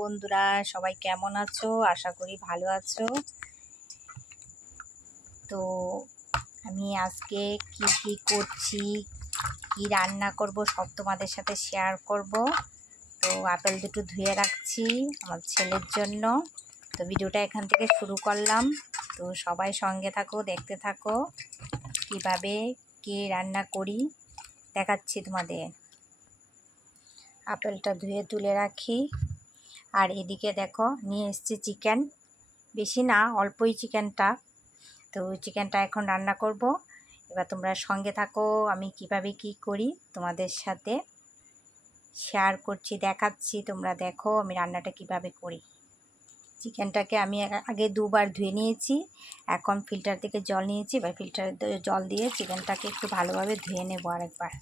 বন্ধুরা, সবাই কেমন আছো? আশা করি ভালো আছো। তো আমি আজকে কি কি করছি, কি রান্না করব সব তোমাদের সাথে শেয়ার করব। তো আপেল দুটো ধুয়ে রাখছি আমার ছেলের জন্য। তো ভিডিওটা এখান থেকে শুরু করলাম। তো সবাই সঙ্গে থাকো, দেখতে থাকো কীভাবে কি রান্না করি। দেখাচ্ছি তোমাদের। আপেলটা ধুয়ে তুলে রাখি। আর এদিকে দেখো নিয়ে এসছি চিকেন। বেশি না, অল্পই চিকেনটা। তো চিকেনটা এখন রান্না করব। এবার তোমরা সঙ্গে থাকো, আমি কীভাবে কি করি তোমাদের সাথে শেয়ার করছি, দেখাচ্ছি। তোমরা দেখো আমি রান্নাটা কীভাবে করি। চিকেনটাকে আমি আগে দুবার ধুয়ে নিয়েছি। এখন ফিল্টার থেকে জল নিয়েছি। এবার ফিল্টার জল দিয়ে চিকেনটাকে একটু ভালোভাবে ধুয়ে নেব আরেকবার।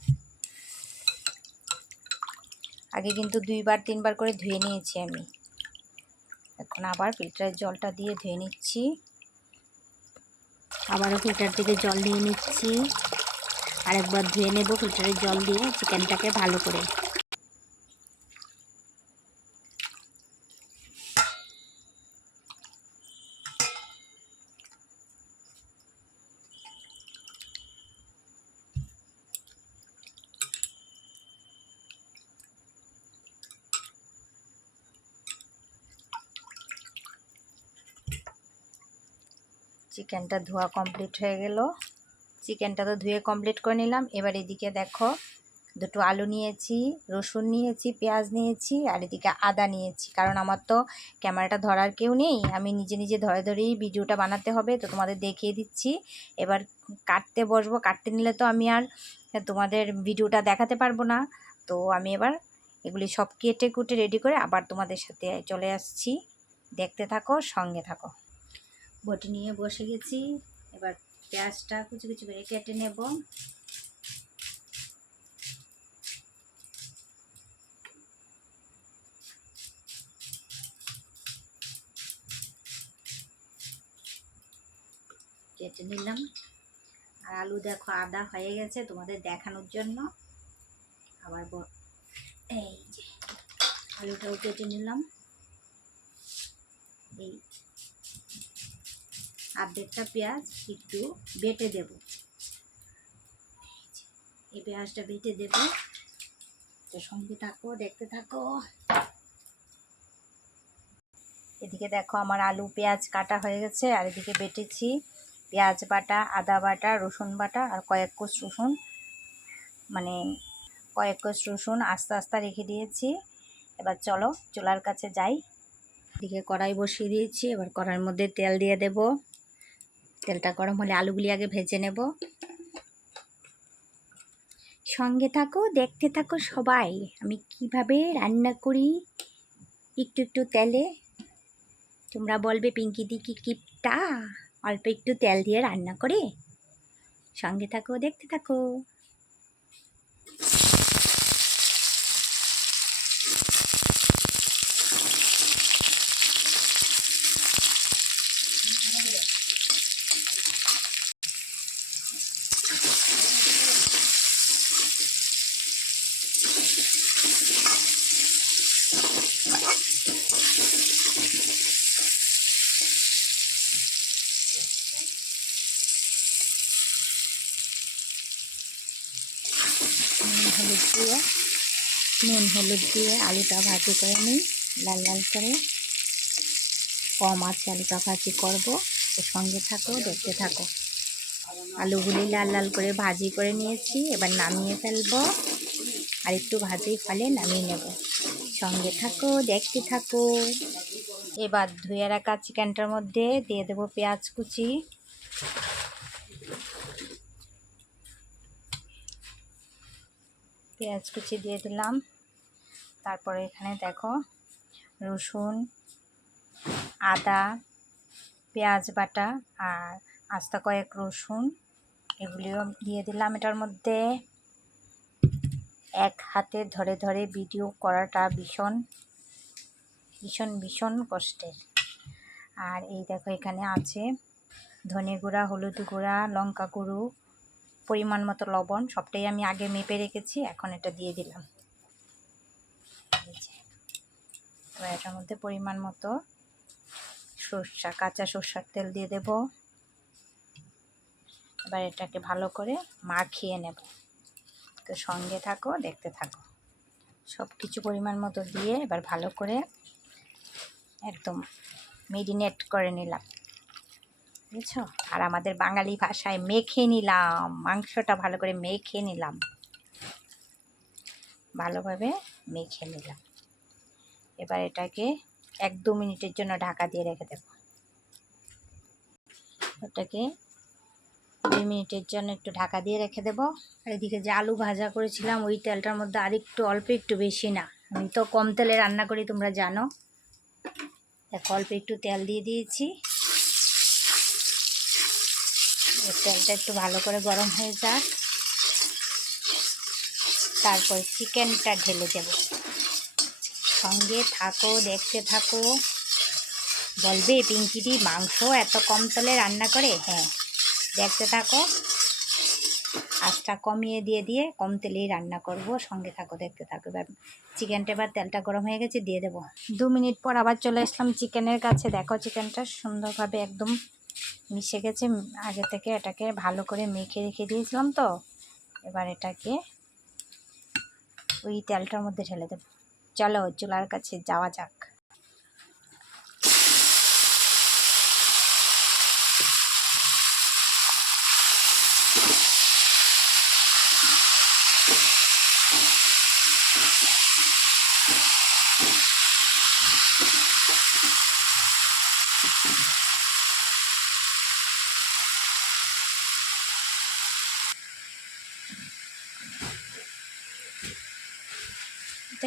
আগে কিন্তু দুইবার, তিনবার করে ধুয়ে নিয়েছি আমি। এখন আবার ফিল্টারের জলটা দিয়ে ধুয়ে নিচ্ছি। আবারও ফিল্টার থেকে জল নিয়ে নিচ্ছি। আরেকবার ধুয়ে নেব ফিল্টারের জল দিয়ে চিকেনটাকে ভালো করে। চিকেনটা ধোয়া কমপ্লিট হয়ে গেল। চিকেনটা তো ধুয়ে কমপ্লিট করে নিলাম। এবার এদিকে দেখো, দুটো আলু নিয়েছি, রসুন নিয়েছি, পেঁয়াজ নিয়েছি, আর এদিকে আদা নিয়েছি। কারণ আমার তো ক্যামেরাটা ধরার কেউ নেই, আমি নিজে নিজে ধরে ধরেই ভিডিওটা বানাতে হবে, তো তোমাদের দেখিয়ে দিচ্ছি। এবার কাটতে বসবো। কাটতে নিলে তো আমি আর তোমাদের ভিডিওটা দেখাতে পারব না। তো আমি এবার এগুলি সব কেটে কুটে রেডি করে আবার তোমাদের সাথে চলে আসছি। দেখতে থাকো, সঙ্গে থাকো। বটি নিয়ে বসে গেছি। এবার পেঁয়াজটা কুচি কুচি করে কেটে নেব। কেটে নিলাম। আর আলু দেখো আদা হয়ে গেছে তোমাদের দেখানোর জন্য। আবার এই যে আলুটাও কেটে নিলাম। আর্ধেকটা পেঁয়াজ একটু বেটে দেব। এই পেঁয়াজটা বেটে দেব। তো সঙ্গে থাকো, দেখতে থাকো। এদিকে দেখো আমার আলু পেঁয়াজ কাটা হয়ে গেছে, আর এদিকে বেটেছি পেঁয়াজ বাটা, আদা বাটা, রসুন বাটা, আর কয়েক কোষ রসুন। মানে কয়েক কোষ রসুন আস্তে আস্তে রেখে দিয়েছি। এবার চলো, চুলার কাছে যাই। এদিকে কড়াই বসিয়ে দিয়েছি, এবার কড়াইয়ের মধ্যে তেল দিয়ে দেবো। তেলটা গরম হলে আলুগুলি আগে ভেজে নেব। সঙ্গে থাকো, দেখতে থাকো সবাই, আমি কীভাবে রান্না করি একটু একটু তেলে। তোমরা বলবে, পিঙ্কি দি কি কিপটা? অল্প একটু তেল দিয়ে রান্না করে। সঙ্গে থাকো, দেখতে থাকো। দিয়ে, নুন হলুদ দিয়ে আলুটা ভাজি করে নিই, লাল লাল করে। কম আছে আলুটা ভাজি করব সঙ্গে থাকো, দেখতে থাকো। আলুগুলি লাল লাল করে ভাজি করে নিয়েছি, এবার নামিয়ে ফেলব। আর একটু ভাজি ফলে নামিয়ে নেব। সঙ্গে থাকো, দেখতে থাকো। এবার ধুয়ে রাখা চিকেনটার মধ্যে দিয়ে দেবো পেঁয়াজ কুচি। পেঁয়াজ কুচি দিয়ে দিলাম। তারপরে এখানে দেখো, রসুন, আদা, পেঁয়াজ বাটা আর আস্তা কয়েক রসুন এগুলিও দিয়ে দিলাম এটার মধ্যে। এক হাতে ধরে ধরে ভিডিও করাটা ভীষণ ভীষণ ভীষণ কষ্টের। আর এই দেখো এখানে আছে ধনে গুঁড়া, হলুদ গুঁড়া, লঙ্কা গুঁড়ো পরিমাণ মতো লবণ, সবটাই আমি আগে মেপে রেখেছি, এখন এটা দিয়ে দিলাম। এবার এটার মধ্যে পরিমাণ মতো সর্ষা, কাঁচা সর্ষার তেল দিয়ে দেব। এবার এটাকে ভালো করে মাখিয়ে নেব। তো সঙ্গে থাকো, দেখতে থাকো। সব কিছু পরিমাণ মতো দিয়ে এবার ভালো করে একদম মেরিনেট করে নিলাম। বুঝছ? আর আমাদের বাঙালি ভাষায় মেখে নিলাম, মাংসটা ভালো করে মেখে নিলাম। ভালোভাবে মেখে নিলাম। এবার এটাকে এক দু মিনিটের জন্য ঢাকা দিয়ে রেখে দেব। ওটাকে দুই মিনিটের জন্য একটু ঢাকা দিয়ে রেখে দেবো। আর এদিকে যে আলু ভাজা করেছিলাম, ওই তেলটার মধ্যে আর একটু অল্প একটু বেশি না। আমি তো কম তেলে রান্না করি, তোমরা জানো। দেখো, অল্প একটু তেল দিয়ে দিয়েছি। তেলটা একটু ভালো করে গরম হয়ে যাক। তারপর চিকেনটা ঢেলে দেব। সঙ্গে থাকো, দেখতে থাকো। বলবে পিঙ্কিদি মাংস এত কম তেলে রান্না করে? হ্যাঁ দেখতে থাকো। আঁচটা কমিয়ে দিয়ে দিয়ে কম তেলেই রান্না করব। সঙ্গে থাকো, দেখতে থাকো। এবার চিকেনটা এবার তেলটা গরম হয়ে গেছে, দিয়ে দেবো। দু মিনিট পর আবার চলে আসলাম চিকেনের কাছে। দেখো, চিকেনটা সুন্দরভাবে একদম মিশে গেছে আগে থেকে এটাকে ভালো করে মেখে রেখে দিয়েছিলাম তো। এবার এটাকে ওই তেলটার মধ্যে ঢেলে দেবো। চলো, চুলার কাছে যাওয়া যাক।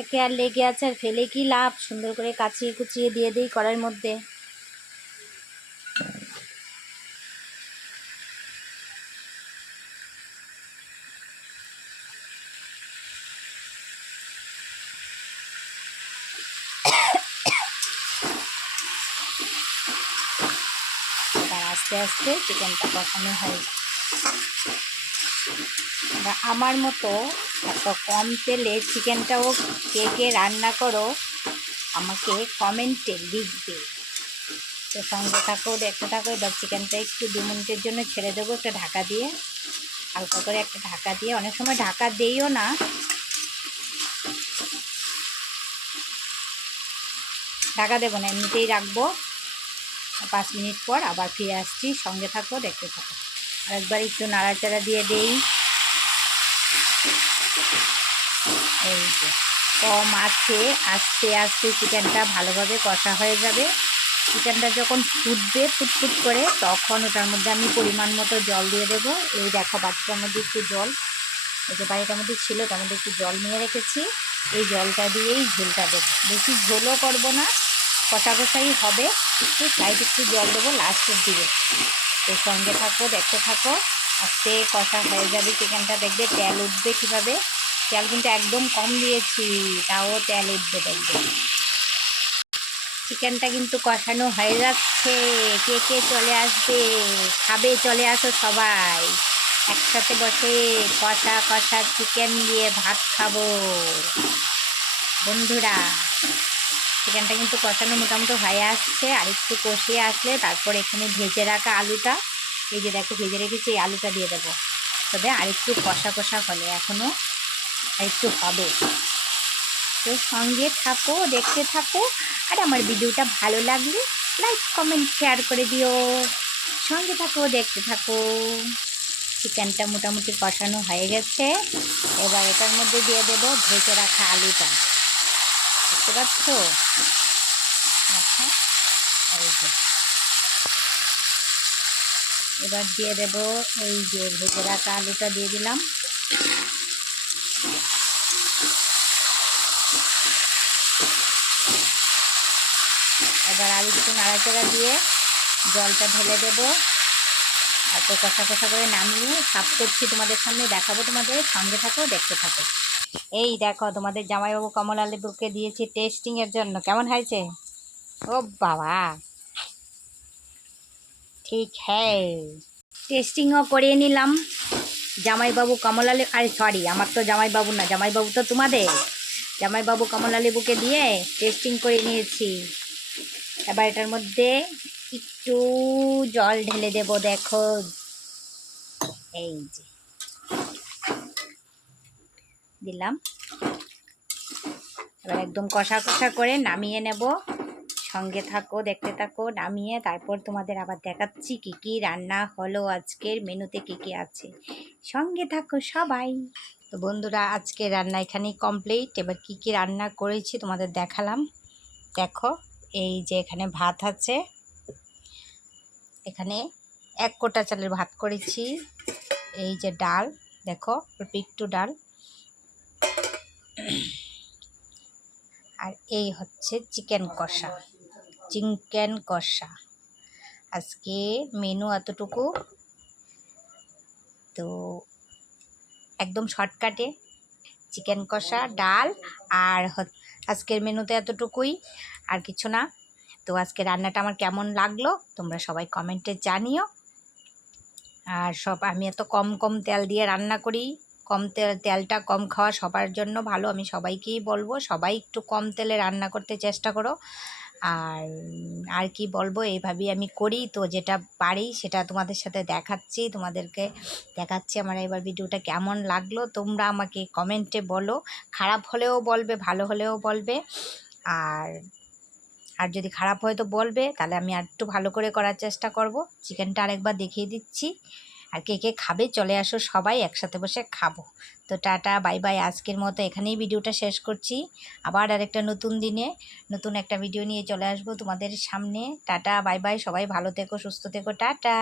এটাকে আর লেগে আছে আর ফেলে কি লাভ? সুন্দর করে কাচিয়ে কুচিয়ে দিয়ে দিই কড়াইয়ের মধ্যে। আস্তে আস্তে চিকেনটা কষানো হয়ে। আমার মতো এত কম তেলে চিকেনটাও কে কে রান্না করো, আমাকে কমেন্টে লিখবে। তো সঙ্গে থাকো, দেখতে থাকো, এবার চিকেনটা একটু দু মিনিটের জন্য ছেড়ে দেবো, একটা ঢাকা দিয়ে। হালকা করে একটা ঢাকা দিয়ে, অনেক সময় ঢাকা দিইও না। ঢাকা দেবো না, এমনিতেই রাখব। পাঁচ মিনিট পর আবার ফিরে আসছি, সঙ্গে থাকো, দেখতে থাকো। আর একবার একটু নাড়াচাড়া দিয়ে দেই। এই যে, কম আছে, আস্তে আস্তে চিকেনটা ভালোভাবে কষা হয়ে যাবে। চিকেনটা যখন ফুটবে, ফুটফুট করে, তখন ওটার মধ্যে আমি পরিমাণ মতো জল দিয়ে দেবো। এই দেখো বাচ্চার মধ্যে একটু জল, এই যে বাড়িটার মধ্যে ছিল, তার মধ্যে একটু জল নিয়ে রেখেছি। এই জলটা দিয়েই ঝোলটা দেবো। বেশি ঝোলও করব না, কষা কষাই হবে। একটু সাইড একটু জল দেবো লাস্টের দিকে তো সঙ্গে থাকো, দেখতে থাকো। আস্তে কষা হয়ে যাবে চিকেনটা, দেখবে তেল উঠবে কীভাবে? তেল কিন্তু একদম কম দিয়েছি, তাও তেল উঠবে দেখবে। চিকেনটা কিন্তু কষানো হয়ে যাচ্ছে, কে কে চলে আসবে, খাবে, চলে আসো সবাই। একসাথে বসে কষা কষা চিকেন দিয়ে ভাত খাব। বন্ধুরা, চিকেনটা কিন্তু কষানো মোটামুটি হয়ে আসছে, আর একটু কষিয়ে আসলে তারপর এখানে ভেজে রাখা আলুটা। এই যে দেখো ভেজে রেখেছি আলুটা দিয়ে দেবো। তবে আরেকটু কষা কষা হলে এখনও একটু হবে। তো সঙ্গে থাকো, দেখতে থাকো। আর আমার ভিডিওটা ভালো লাগলে লাইক, কমেন্ট, শেয়ার করে দিও। সঙ্গে থাকো, দেখতে থাকো। চিকেনটা মোটামুটি কষানো হয়ে গেছে। এবার এটার মধ্যে দিয়ে দেবো ভেজে রাখা আলুটা। বুঝতে পারছ আচ্ছা এবার দিয়ে দেব এই যে ভেজে রাখা আলুটা দিয়ে দিলাম। এবার আলু দুটো নাড়াচাড়া দিয়ে জলটা ঢেলে দেব তারপর কষা কষা করে নামিয়ে সাফ করছি তোমাদের সামনে, দেখাবো তোমাদের, সঙ্গে থাকো, দেখতে থাকো। এই দেখো তোমাদের জামাইবাবু কমলা লেবুকে দিয়েছি টেস্টিংয়ের জন্য। কেমন হয়েছে? ও বাবা! ঠিক হ্যাঁ টেস্টিংও করিয়ে নিলাম। জামাইবাবু কমলা লেবু আরে সরি আমার তো জামাইবাবু না, জামাইবাবু তো তোমাদের। জামাইবাবু কমলা লেবুকে দিয়ে টেস্টিং করে নিয়েছি। এবার এটার মধ্যে একটু জল ঢেলে দেব, দেখো। এই যে। দিলাম। এবার একদম কষা কষা করে নামিয়ে নেব। সঙ্গে থাকো, দেখতে থাকো, নামিয়ে তারপর তোমাদের আবার দেখাচ্ছি কি কি রান্না হলো আজকের মেনুতে কি কি আছে। সঙ্গে থাকো সবাই। তো বন্ধুরা আজকে রান্না এখানেই কমপ্লিট এবার কি কি রান্না করেছি তোমাদের দেখালাম। দেখো, এই যে এখানে ভাত আছে। এখানে এক কোটা চালের ভাত করেছি। এই যে ডাল, দেখো, অল্প একটু ডাল। আর এই হচ্ছে চিকেন কষা। চিকেন কষা। আজকে মেনু এতটুকু। তো একদম শর্টকাটে চিকেন কষা, ডাল আর আজকের মেনুতে এতটুকুই, আর কিছু না। তো আজকে রান্নাটা আমার কেমন লাগল, তোমরা সবাই কমেন্টে জানিও। আর সব, আমি এত কম কম তেল দিয়ে রান্না করি, কম তেল, তেলটা কম খাওয়া সবার জন্য ভালো, আমি সবাইকেই বলব, সবাই একটু কম তেলে রান্না করতে চেষ্টা করো। আর আর কি বলব? এইভাবেই আমি করি। তো যেটা পারি সেটা তোমাদের সাথে দেখাচ্ছি। তোমাদেরকে দেখাচ্ছি আমার এবার ভিডিওটা কেমন লাগল। তোমরা আমাকে কমেন্টে বলো। খারাপ হলেও বলবে, ভালো হলেও বলবে। আর আর যদি খারাপ হয় তো বলবে। তাহলে আমি আর একটু ভালো করে করার চেষ্টা করব। চিকেনটা আরেকবার দেখিয়ে দিচ্ছি। আর কে কে খাবে চলে আসো সবাই, একসাথে বসে খাব। তো টাটা, বাই বাই, আজকের মতো এখানেই ভিডিওটা শেষ করছি। আবার আরেকটা নতুন দিনে নতুন একটা ভিডিও নিয়ে চলে আসব তোমাদের সামনে। টাটা, বাই বাই, সবাই ভালো থেকো, সুস্থ থেকো, টাটা।